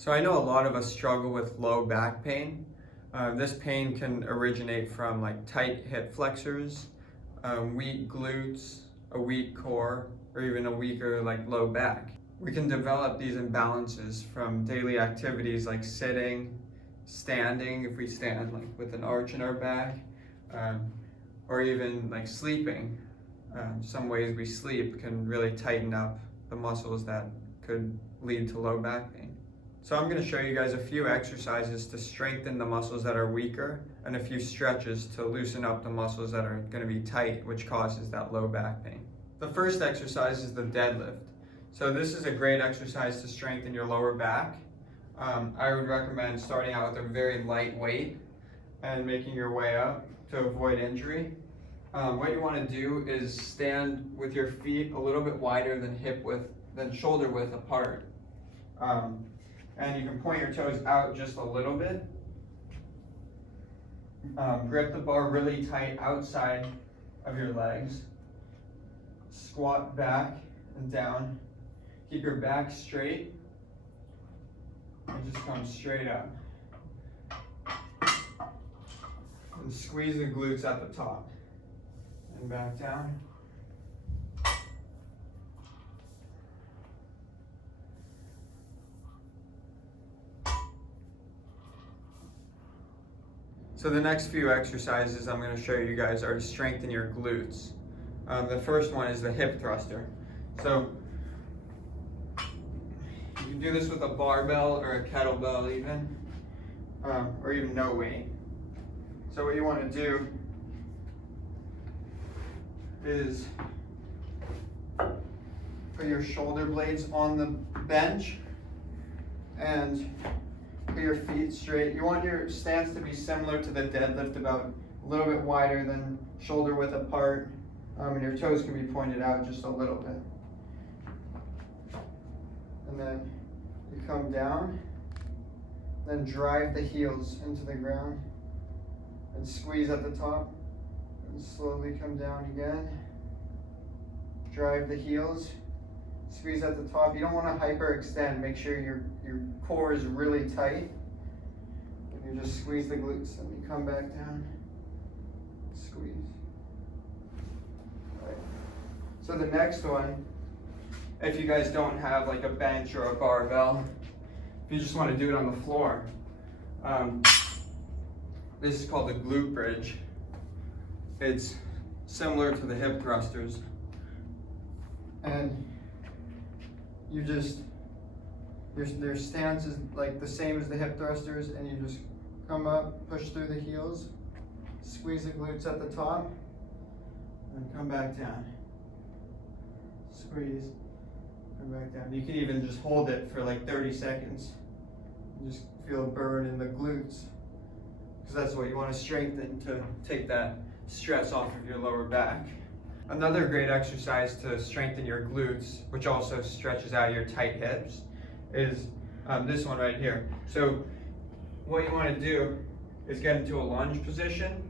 So I know a lot of us struggle with low back pain. This pain can originate from like tight hip flexors, weak glutes, a weak core, or even a weaker like low back. We can develop these imbalances from daily activities like sitting, standing, if we stand like with an arch in our back, or even like sleeping. Some ways we sleep can really tighten up the muscles that could lead to low back pain. So I'm going to show you guys a few exercises to strengthen the muscles that are weaker and a few stretches to loosen up the muscles that are going to be tight, which causes that low back pain. The first exercise is the deadlift. So this is a great exercise to strengthen your lower back. I would recommend starting out with a very light weight and making your way up to avoid injury. What you want to do is stand with your feet a little bit wider than shoulder width apart. And you can point your toes out just a little bit. Grip the bar really tight outside of your legs. Squat back and down. Keep your back straight and just come straight up. And squeeze the glutes at the top. And back down. So the next few exercises I'm going to show you guys are to strengthen your glutes. The first one is the hip thruster. So you can do this with a barbell or a kettlebell even, or even no weight. So what you want to do is put your shoulder blades on the bench and put your feet straight. You want your stance to be similar to the deadlift, about a little bit wider than shoulder width apart, and your toes can be pointed out just a little bit. And then you come down, then drive the heels into the ground and squeeze at the top, and slowly come down again. Drive the heels, squeeze at the top. You don't want to hyperextend. Make sure your core is really tight. And you just squeeze the glutes and you come back down. Squeeze. All right. So the next one, if you guys don't have like a bench or a barbell, if you just want to do it on the floor, this is called the glute bridge. It's similar to the hip thrusters. And you just, their stance is like the same as the hip thrusters, and you just come up, push through the heels, squeeze the glutes at the top, and come back down. Squeeze, come back down. You can even just hold it for like 30 seconds. You just feel a burn in the glutes, because that's what you want to strengthen to take that stress off of your lower back. Another great exercise to strengthen your glutes, which also stretches out your tight hips, is this one right here. So what you want to do is get into a lunge position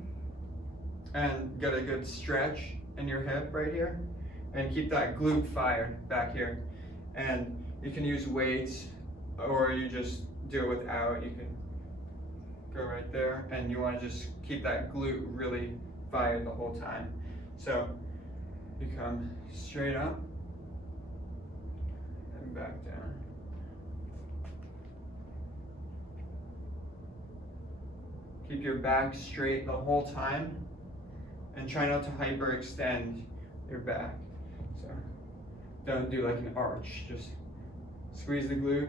and get a good stretch in your hip right here, and keep that glute fired back here. And you can use weights, or you just do it without. You can go right there, and you want to just keep that glute really fired the whole time. So you come straight up and back down. Keep your back straight the whole time and try not to hyperextend your back. So don't do like an arch, just squeeze the glute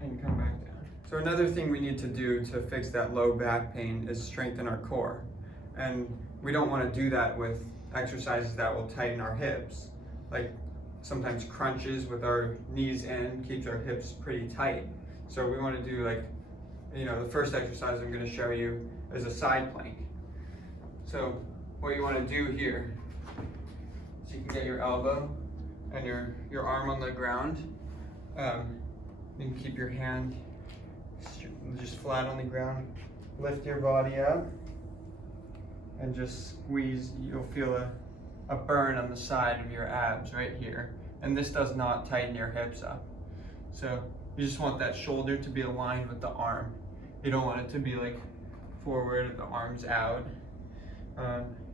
and come back down. So another thing we need to do to fix that low back pain is strengthen our core. And we don't want to do that with exercises that will tighten our hips. Like sometimes crunches with our knees in keeps our hips pretty tight. So we want to do like, the first exercise I'm going to show you is a side plank. So what you want to do here is you can get your elbow and your arm on the ground. You can keep your hand just flat on the ground. Lift your body up and just squeeze. You'll feel a burn on the side of your abs right here. And this does not tighten your hips up. So You just want that shoulder to be aligned with the arm. You don't want it to be like forward and the arms out.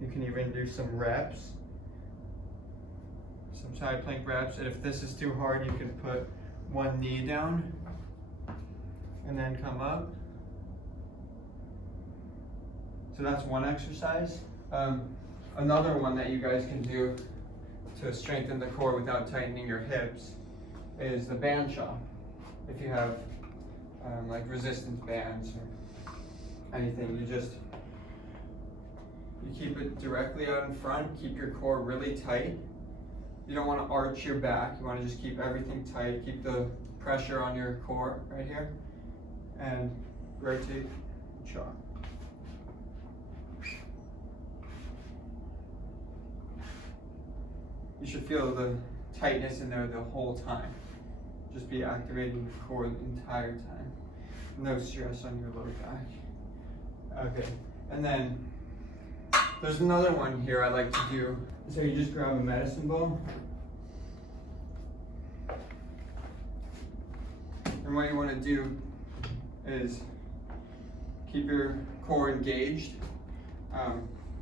You can even do some reps, some side plank reps. And if this is too hard, you can put one knee down and then come up. So that's one exercise. Another one that you guys can do to strengthen the core without tightening your hips is the band chop. If you have like resistance bands or anything, you keep it directly out in front, keep your core really tight. You don't want to arch your back, you want to just keep everything tight, keep the pressure on your core right here, and rotate, chop. You should feel the tightness in there the whole time. Just be activating the core the entire time. No stress on your lower back. Okay, and then there's another one here I like to do. So you just grab a medicine ball. And what you want to do is keep your core engaged.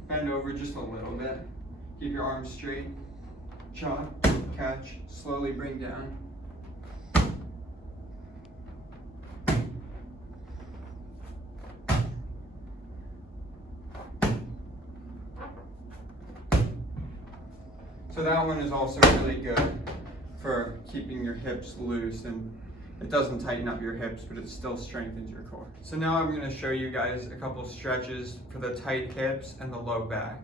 Bend over just a little bit. Keep your arms straight. Chop, catch, slowly bring down. So that one is also really good for keeping your hips loose, and it doesn't tighten up your hips, but it still strengthens your core. So now I'm going to show you guys a couple stretches for the tight hips and the low back.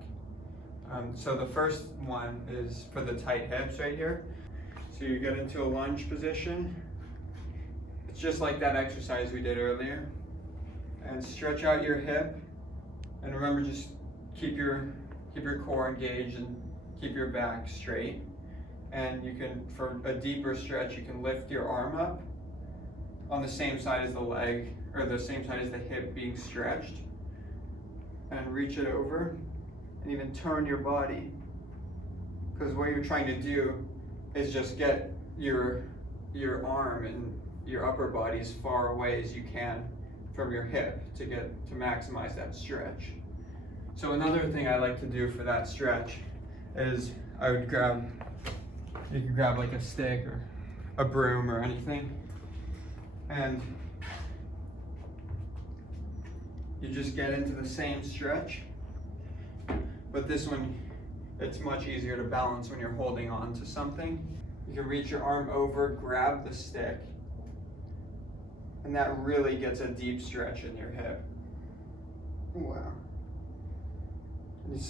So the first one is for the tight hips right here. So you get into a lunge position. It's just like that exercise we did earlier. And stretch out your hip. And remember, just keep your core engaged and keep your back straight. And you can, for a deeper stretch, you can lift your arm up on the same side as the leg, or the same side as the hip being stretched. And reach it over. And even turn your body, because what you're trying to do is just get your arm and your upper body as far away as you can from your hip to maximize that stretch. So another thing I like to do for that stretch is you can grab like a stick or a broom or anything, and you just get into the same stretch. But this one, it's much easier to balance when you're holding on to something. You can reach your arm over, grab the stick, and that really gets a deep stretch in your hip. Wow. And the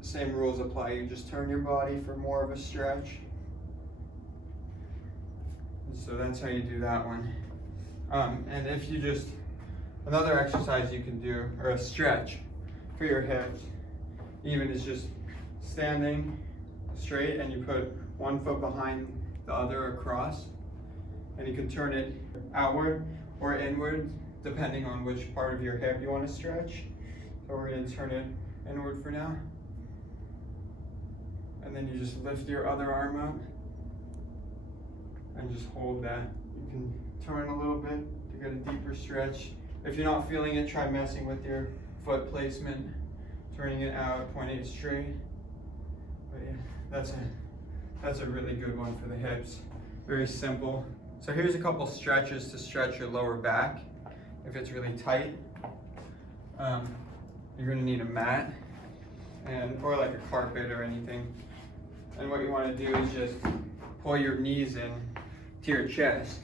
same rules apply. You just turn your body for more of a stretch. And so that's how you do that one. And if you another exercise you can do, or a stretch for your hips, even is just standing straight, and you put one foot behind the other across, and you can turn it outward or inward depending on which part of your hip you want to stretch. So we're going to turn it inward for now, and then you just lift your other arm up and just hold that. You can turn a little bit to get a deeper stretch. If you're not feeling it, try messing with your foot placement, turning it out, pointing it straight. But yeah, that's a really good one for the hips. Very simple. So here's a couple stretches to stretch your lower back if it's really tight. You're going to need a mat or like a carpet or anything. And what you want to do is just pull your knees in to your chest.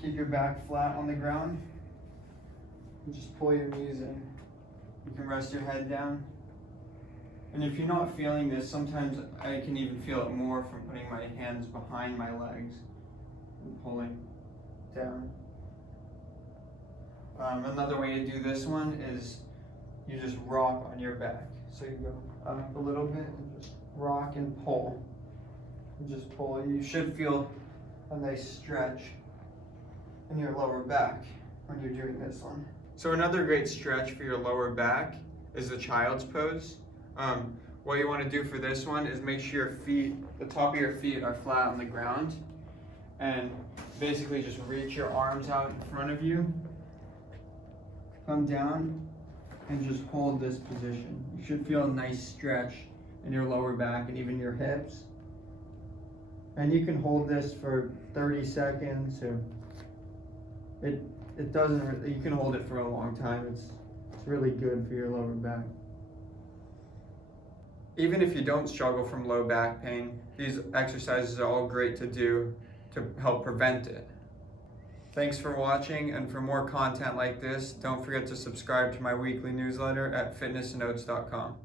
Keep your back flat on the ground. And just pull your knees in. You can rest your head down. And if you're not feeling this, sometimes I can even feel it more from putting my hands behind my legs and pulling down. Another way to do this one is you just rock on your back. So you go up a little bit and just rock and pull. And just pull. You should feel a nice stretch in your lower back when you're doing this one. So another great stretch for your lower back is the child's pose. What you want to do for this one is make sure your feet, the top of your feet are flat on the ground, and basically just reach your arms out in front of you, come down, and just hold this position. You should feel a nice stretch in your lower back and even your hips. And you can hold this for 30 seconds, or it doesn't, you can hold it for a long time. It's really good for your lower back. Even if you don't struggle from low back pain, these exercises are all great to do to help prevent it. Thanks for watching, and for more content like this, don't forget to subscribe to my weekly newsletter at fitnessandoats.com.